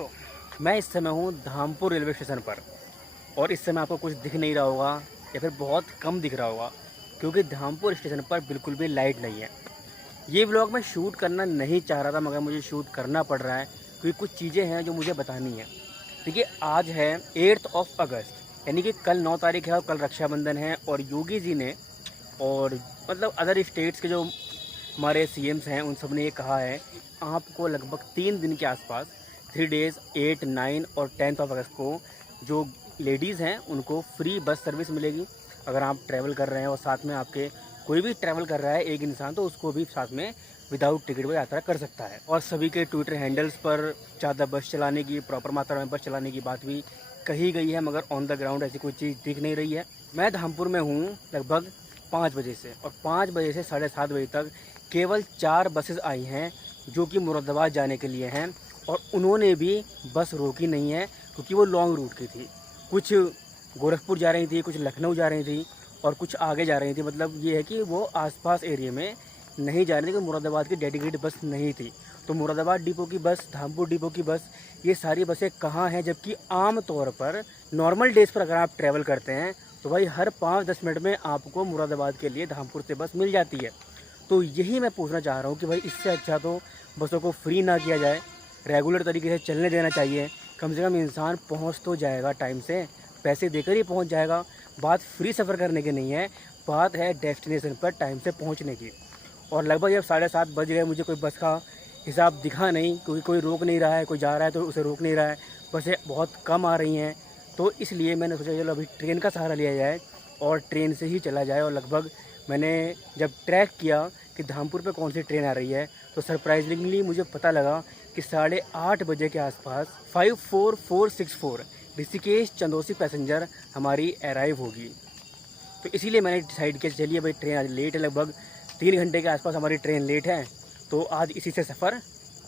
दोस्तों, मैं इस समय हूँ धामपुर रेलवे स्टेशन पर और इस समय आपको कुछ दिख नहीं रहा होगा या फिर बहुत कम दिख रहा होगा क्योंकि धामपुर स्टेशन पर बिल्कुल भी लाइट नहीं है। ये व्लॉग मैं शूट करना नहीं चाह रहा था मगर मुझे शूट करना पड़ रहा है क्योंकि कुछ चीज़ें हैं जो मुझे बतानी है। देखिए, आज है 8 अगस्त यानी कि कल 9 तारीख है और कल रक्षाबंधन है और योगी जी ने और मतलब अदर स्टेट्स के जो हमारे सीएम्स हैं उन सब ने ये कहा है आपको लगभग 3 दिन के आसपास 3 डेज़ 8, 9 और 10 अगस्त को जो लेडीज़ हैं उनको फ्री बस सर्विस मिलेगी। अगर आप ट्रैवल कर रहे हैं और साथ में आपके कोई भी ट्रैवल कर रहा है एक इंसान तो उसको भी साथ में विदाउट टिकट वो यात्रा कर सकता है। और सभी के ट्विटर हैंडल्स पर ज़्यादा बस चलाने की, प्रॉपर मात्रा में बस चलाने की बात भी कही गई है मगर ऑन द ग्राउंड ऐसी कोई चीज़ दिख नहीं रही है। मैं धामपुर में हूँ लगभग 5 बजे से और 5 बजे से 7:30 बजे तक केवल 4 बसेस आई हैं जो कि मुरादाबाद जाने के लिए हैं और उन्होंने भी बस रोकी नहीं है क्योंकि वो लॉन्ग रूट की थी। कुछ गोरखपुर जा रही थी, कुछ लखनऊ जा रही थी और कुछ आगे जा रही थी। मतलब ये है कि वो आसपास एरिया में नहीं जा रही थी, मुरादाबाद की डेडिकेटेड बस नहीं थी। तो मुरादाबाद डिपो की बस, धामपुर डिपो की बस, ये सारी बसें कहाँ हैं? जबकि आम तौर पर नॉर्मल डेज़ पर अगर आप ट्रैवल करते हैं तो भाई हर 5-10 मिनट में आपको मुरादाबाद के लिए धामपुर से बस मिल जाती है। तो यही मैं पूछना चाह रहा हूँ कि भाई इससे अच्छा तो बसों को फ्री ना किया जाए, रेगुलर तरीके से चलने देना चाहिए। कम से कम इंसान पहुँच तो जाएगा टाइम से, पैसे देकर ही पहुँच जाएगा। बात फ्री सफ़र करने की नहीं है, बात है डेस्टिनेशन पर टाइम से पहुँचने की। और लगभग जब 7:30 बज गए, मुझे कोई बस का हिसाब दिखा नहीं क्योंकि कोई रोक नहीं रहा है, कोई जा रहा है तो उसे रोक नहीं रहा है, बसें बहुत कम आ रही हैं। तो इसलिए मैंने सोचा चलो अभी ट्रेन का सहारा लिया जाए और ट्रेन से ही चला जाए। और लगभग मैंने जब ट्रैक किया कि धामपुर पे कौन सी ट्रेन आ रही है तो सरप्राइजिंगली मुझे पता लगा कि 8:30 बजे के आसपास 54464 ऋषिकेश चंदौसी पैसेंजर हमारी अराइव होगी। तो इसीलिए मैंने डिसाइड किया चलिए भाई ट्रेन आज लेट है, लगभग 3 घंटे के आसपास हमारी ट्रेन लेट है तो आज इसी से सफ़र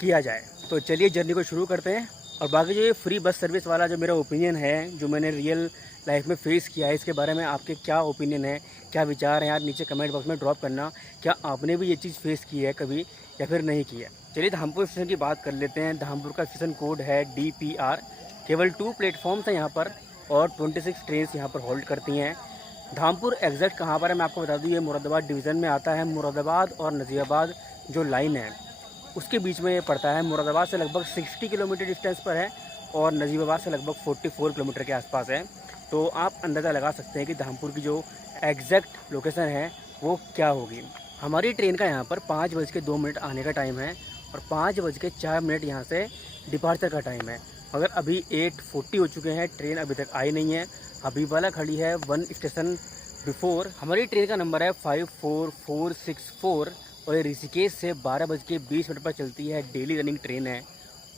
किया जाए। तो चलिए जर्नी को शुरू करते हैं। और बाकी जो ये फ्री बस सर्विस वाला जो मेरा ओपिनियन है, जो मैंने रियल लाइफ में फेस किया है, इसके बारे में आपके क्या ओपिनियन है, क्या विचार हैं यार, नीचे कमेंट बॉक्स में ड्रॉप करना। क्या आपने भी ये चीज़ फेस की है कभी या फिर नहीं की है? चलिए धामपुर स्टेशन की बात कर लेते हैं। धामपुर का स्टेशन कोड है DPR। केवल 2 प्लेटफॉर्म्स हैं यहाँ पर और 26 ट्रेन यहाँ पर होल्ड करती हैं। धामपुर एग्जैक्ट कहाँ पर है मैं आपको बता दूँ, ये मुरादाबाद डिवीज़न में आता है। मुरादाबाद और नज़ीराबाद जो लाइन है उसके बीच में ये पड़ता है। मुरादाबाद से लगभग 60 किलोमीटर डिस्टेंस पर है और नज़ीराबाद से लगभग 44 किलोमीटर के आसपास है। तो आप अंदाज़ा लगा सकते हैं कि धामपुर की जो एग्जैक्ट लोकेशन है वो क्या होगी। हमारी ट्रेन का यहाँ पर 5:02 आने का टाइम है और 5:04 यहाँ से डिपार्चर का टाइम है। मगर अभी 8:40 हो चुके हैं, ट्रेन अभी तक आई नहीं है। हबीबवाला खड़ी है 1 स्टेशन बिफोर। हमारी ट्रेन का नंबर है 54464 और ये ऋषिकेश से 12:20 पर चलती है। डेली रनिंग ट्रेन है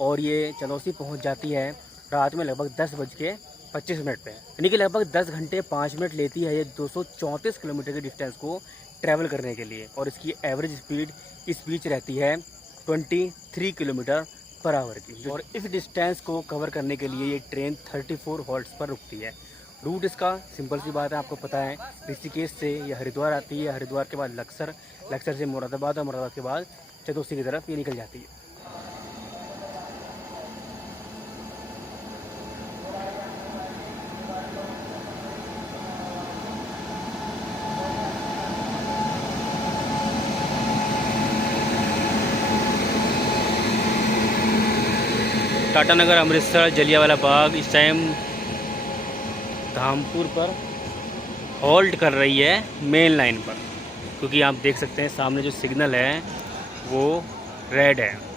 और ये चंदौसी पहुंच जाती है रात में लगभग 10:25 पे, यानी कि लगभग 10 घंटे 5 मिनट लेती है ये 234 किलोमीटर के डिस्टेंस को ट्रैवल करने के लिए। और इसकी एवरेज स्पीड इस बीच रहती है 23 किलोमीटर पर आवर की। और इस डिस्टेंस को कवर करने के लिए ये ट्रेन 34 हॉल्ट्स पर रुकती है। रूट इसका सिंपल सी बात है, आपको पता है, ऋषिकेश से ये हरिद्वार आती है, हरिद्वार के बाद लक्सर, लक्सर से मुरादाबाद और मुरादाबाद के बाद चंदौसी की तरफ ये निकल जाती है। टाटा नगर, अमृतसर, जलियांवाला बाग इस टाइम धामपुर पर हॉल्ट कर रही है मेन लाइन पर क्योंकि आप देख सकते हैं सामने जो सिग्नल है वो रेड है।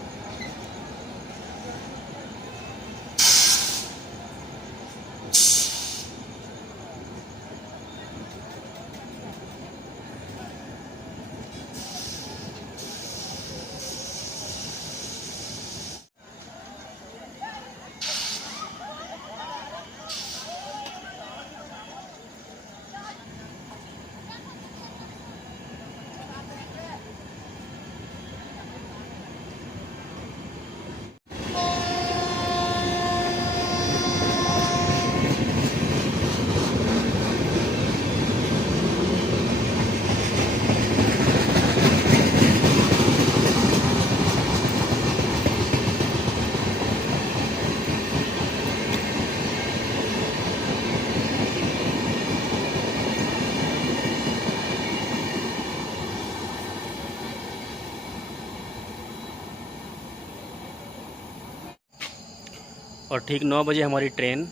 और ठीक 9 बजे हमारी ट्रेन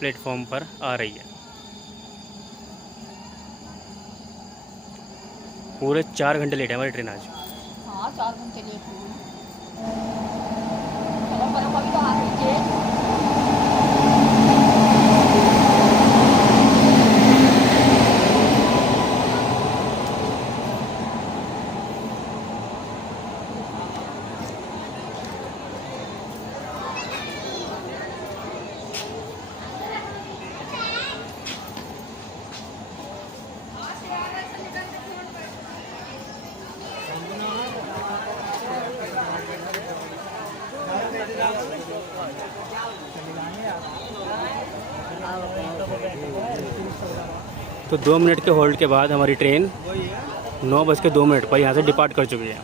प्लेटफॉर्म पर आ रही है। पूरे 4 घंटे लेट है हमारी ट्रेन आज। हाँ 4 घंटे लेट हुई। चलो बर्फ अभी तो आ रही है। तो 2 मिनट के होल्ड के बाद हमारी ट्रेन 9:02 पर यहाँ से डिपार्ट कर चुकी है।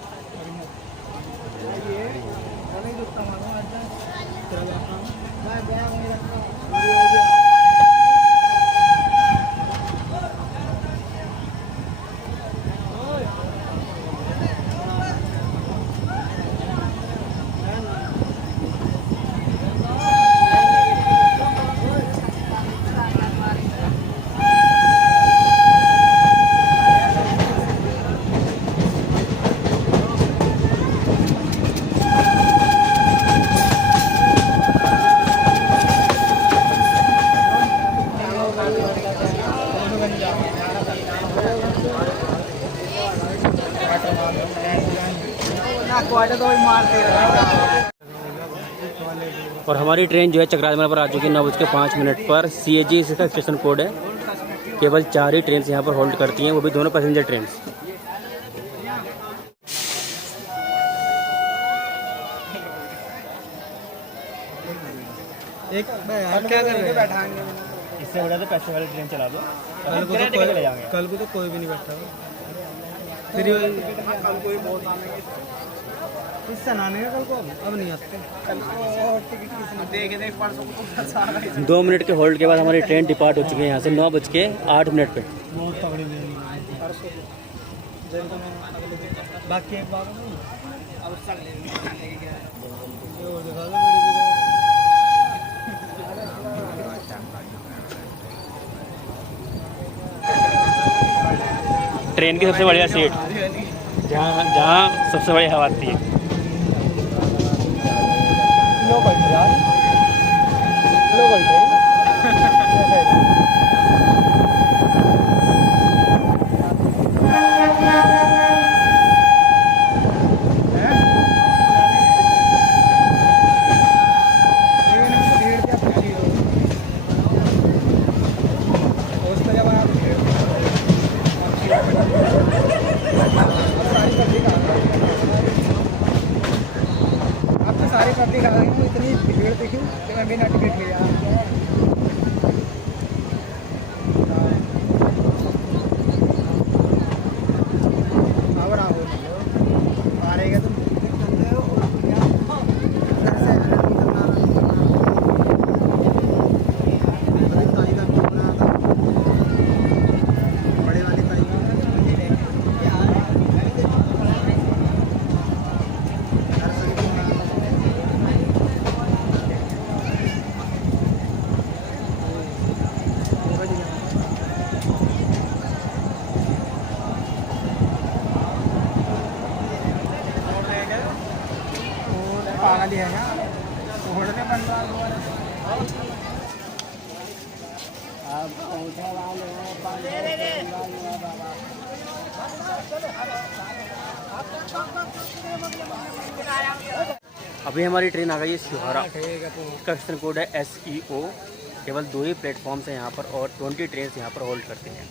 और हमारी ट्रेन जो है चकराजमल पर आ चुकी है 9:05 पर। CAG इसका स्टेशन कोड है। केवल 4 ही ट्रेन यहाँ पर होल्ड करती हैं, वो भी दोनों पैसेंजर ट्रेन। एक क्या कर रहे हैं? इससे बड़ा तो पैसे वाली ट्रेन चला दो। कल को तो कोई भी नहीं बैठा फिर इससे नाने का कल को अब नहीं आते। कल को देख परसों को 2 मिनट के होल्ड के बाद हमारी ट्रेन डिपार्ट हो चुकी है यहाँ से 9:08 पे। बहुत तगड़ी बाकी एक बात ट्रेन की सबसे बढ़िया सीट, जहाँ जहाँ सबसे बढ़िया हवा आती है। सारी पब्लिक आ गई, इतनी भीड़ देखी कि मैं बिना टिकट के आ रहेगा तुम बड़े वाली पागल है ना, छोड़ने बन रहा अभी हमारी ट्रेन आ गई है सिहारा। इसका स्टेशन कोड है SEO। केवल 2 ही प्लेटफॉर्म्स हैं यहाँ पर और 20 ट्रेन यहाँ पर होल्ड करती हैं।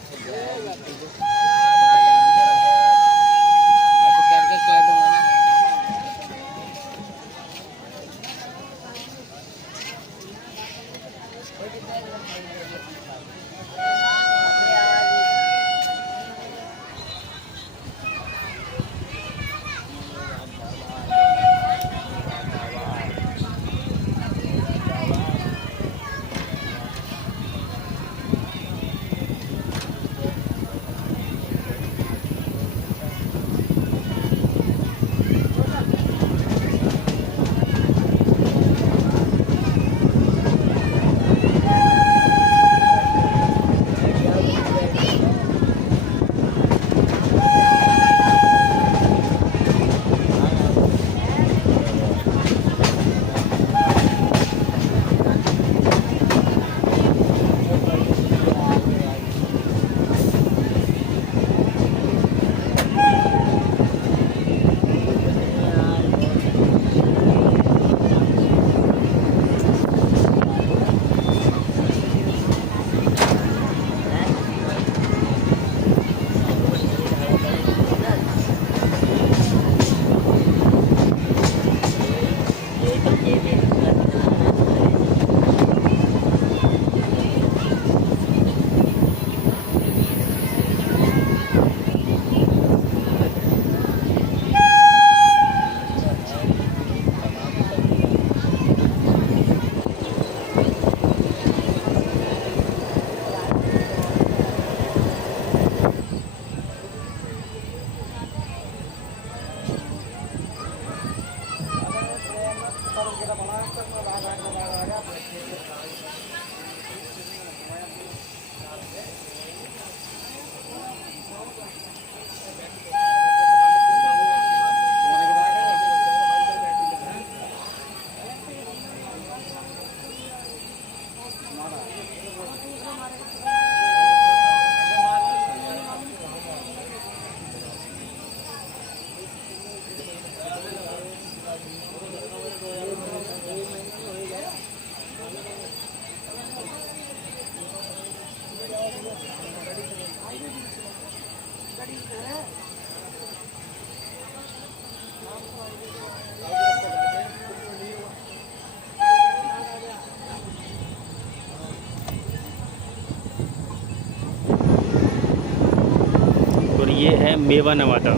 है मेवा नवादा।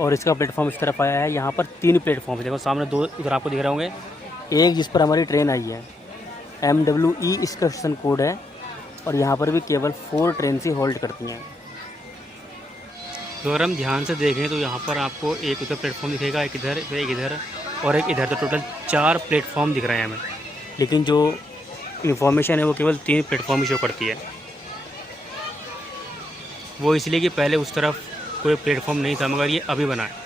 और इसका प्लेटफॉर्म इस तरफ आया है। यहाँ पर 3 प्लेटफॉर्म है, देखो सामने 2 इधर आपको दिख रहे होंगे। एक जिस पर हमारी ट्रेन आई है, MWE इसका स्टेशन कोड है, और यहाँ पर भी केवल 4 ट्रेन से होल्ड करती हैं। तो अगर हम ध्यान से देखें तो यहाँ पर आपको एक उधर प्लेटफॉर्म दिखेगा, एक इधर, फिर एक इधर और एक इधर, तो टोटल 4 प्लेटफॉर्म दिख रहे हैं हमें। लेकिन जो इन्फॉर्मेशन है वो केवल 3 प्लेटफॉर्म ही शो करती है। वो इसलिए कि पहले उस तरफ कोई प्लेटफॉर्म नहीं था, मगर ये अभी बना है।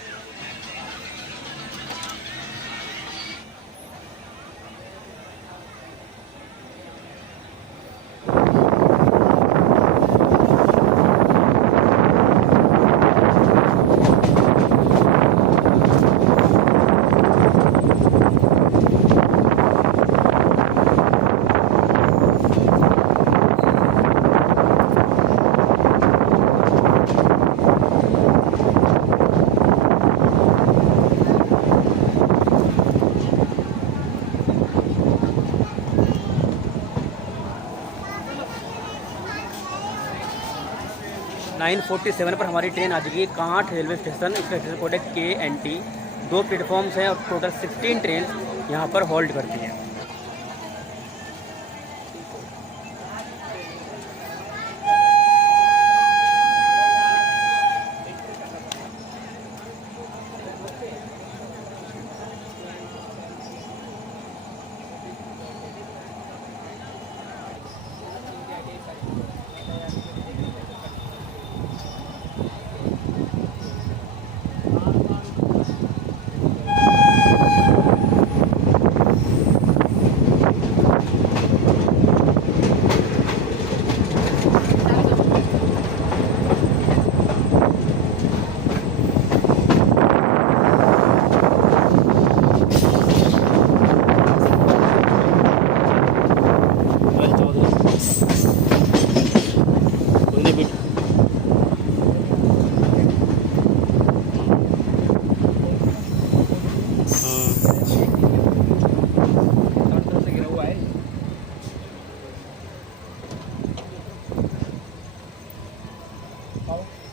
नाइन 47 पर हमारी ट्रेन आ चुकी है कांठ रेलवे स्टेशन। इसका स्टेशन कोड है KNT। 2 प्लेटफॉर्म्स हैं और टोटल 16 ट्रेन यहाँ पर होल्ड करती हैं।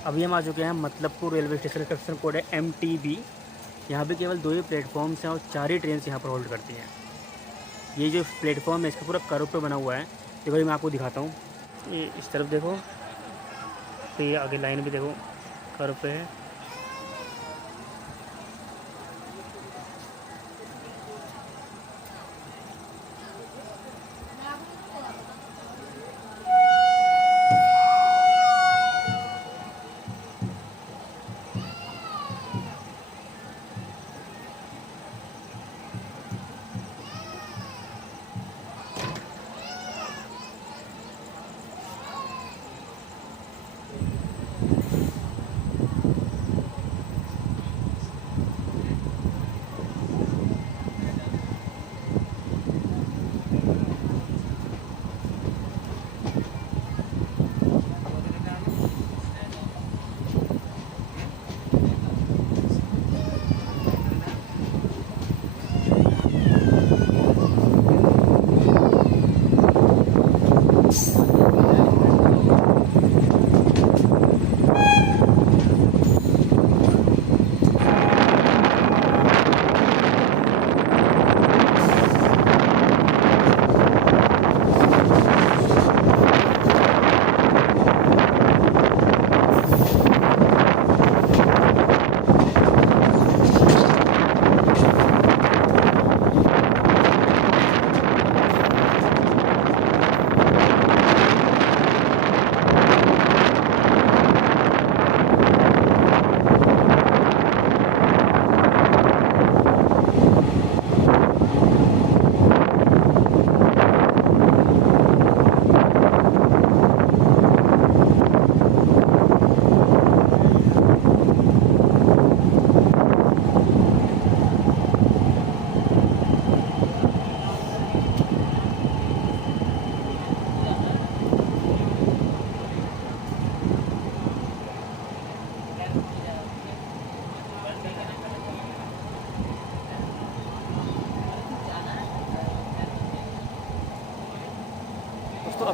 अभी हम आ चुके हैं मतलबपुर रेलवे स्टेशन। का स्टेशन कोड है MTB। यहाँ पे केवल 2 ही प्लेटफॉर्म्स हैं और 4 ही ट्रेन यहाँ पर होल्ड करती हैं। ये जो प्लेटफॉर्म है इसका पूरा कर्व पे बना हुआ है। देखो, ये मैं आपको दिखाता हूँ। ये इस तरफ देखो, तो ये आगे लाइन भी देखो कर्व पे है।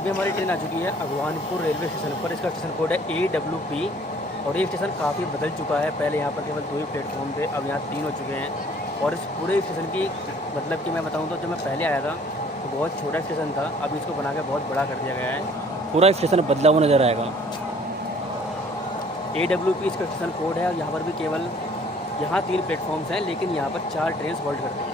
अभी हमारी ट्रेन आ चुकी है अगवानपुर रेलवे स्टेशन पर। इसका स्टेशन कोड है AWP और ये स्टेशन काफ़ी बदल चुका है। पहले यहाँ पर केवल 2 ही प्लेटफॉर्म थे, अब यहाँ 3 हो चुके हैं। और इस पूरे स्टेशन की मतलब कि मैं बताऊँ तो जब मैं पहले आया था तो बहुत छोटा स्टेशन था, अभी इसको बना के बहुत बड़ा कर दिया गया है। पूरा स्टेशन बदला हुआ नज़र आएगा। AWP इसका स्टेशन कोड है और यहाँ पर भी केवल यहाँ 3 प्लेटफॉर्म्स हैं, लेकिन यहाँ पर 4 ट्रेन होल्ड करती हैं।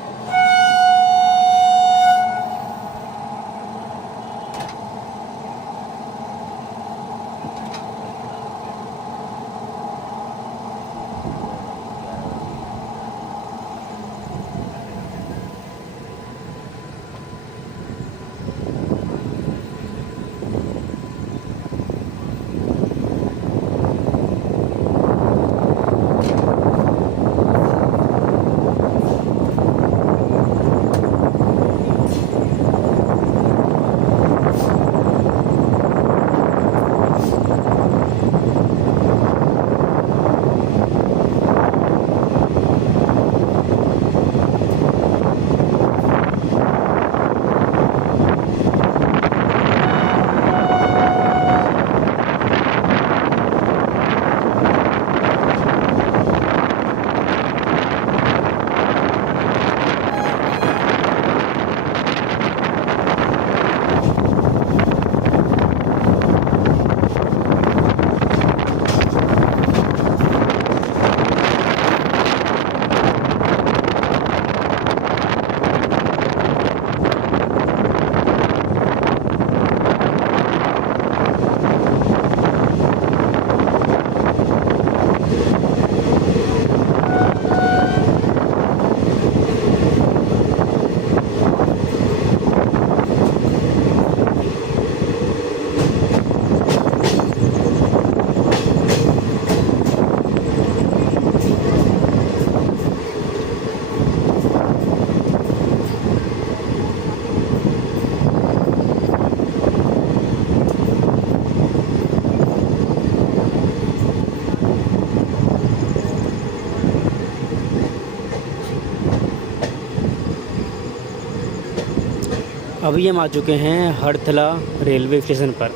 अभी हम आ चुके हैं हरथला रेलवे स्टेशन पर।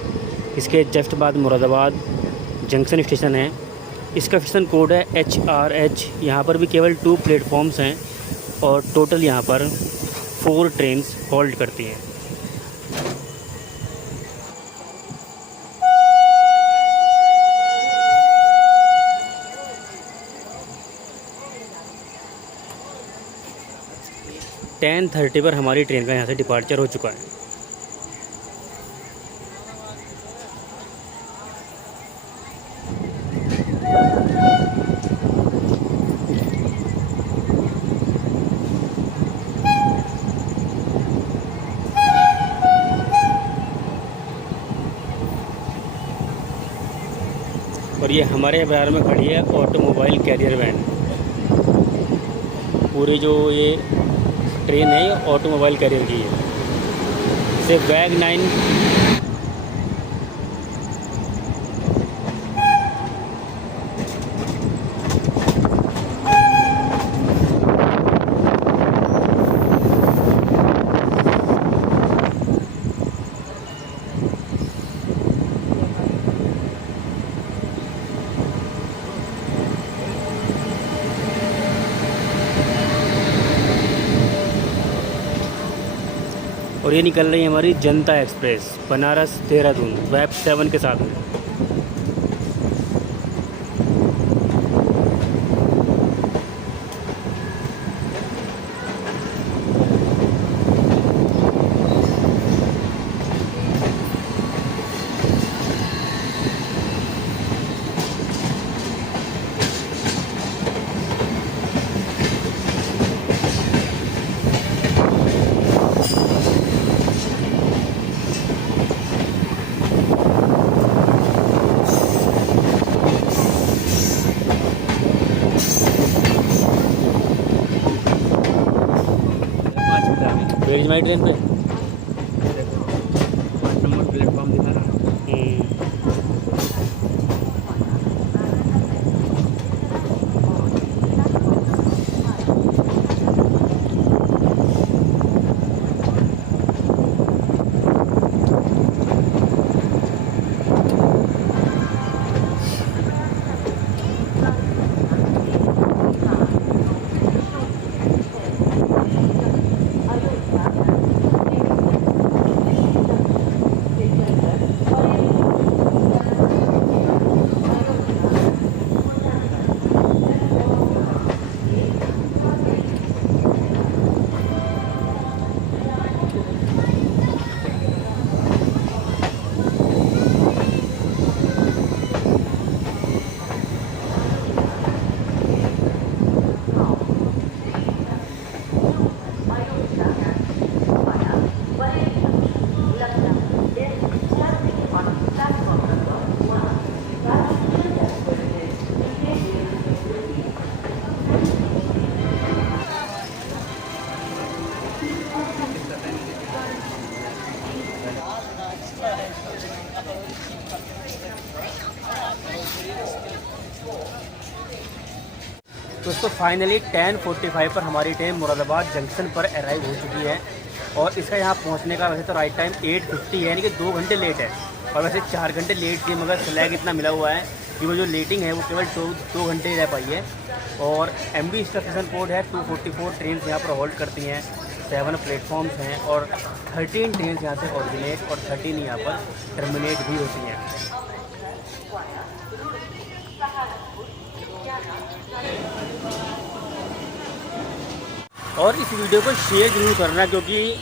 इसके जस्ट बाद मुरादाबाद जंक्शन स्टेशन है। इसका स्टेशन कोड है HRH। यहाँ पर भी केवल 2 प्लेटफॉर्म्स हैं और टोटल यहाँ पर 4 ट्रेन होल्ड करती हैं। टेन 30 पर हमारी ट्रेन का यहाँ से डिपार्चर हो चुका है। और ये हमारे बाजार में खड़ी है ऑटोमोबाइल कैरियर वैन। पूरी जो ये ट्रेन है ये ऑटोमोबाइल कैरियर की है। इसे बैग 9 और ये निकल रही है हमारी जनता एक्सप्रेस बनारस देहरादून वैब 7 के साथ में। वेयर इज माई ट्रेन पे 5 नंबर प्लेटफॉर्म दिखा रहा है। दोस्तों फाइनली 10:45 पर हमारी ट्रेन मुरादाबाद जंक्शन पर अराइव हो चुकी है और इसका यहाँ पहुँचने का वैसे तो राइट टाइम 8:50 है, यानी कि 2 घंटे लेट है। और वैसे 4 घंटे लेट थी, मगर स्लैग इतना मिला हुआ है कि वो जो लेटिंग है वो केवल 2 घंटे ही रह पाई है। और MB स्टेशन कोड है 244 ट्रेन यहाँ पर होल्ड करती हैं, 7 प्लेटफॉर्म्स हैं और 13 ट्रेन यहाँ से ऑरिजिनेट और 13 यहाँ पर टर्मिनेट भी होती हैं। और इस वीडियो को शेयर जरूर करना, क्योंकि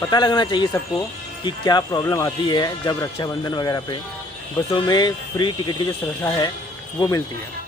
पता लगना चाहिए सबको कि क्या प्रॉब्लम आती है जब रक्षाबंधन वगैरह पे बसों में फ्री टिकट की जो सुविधा है वो मिलती है।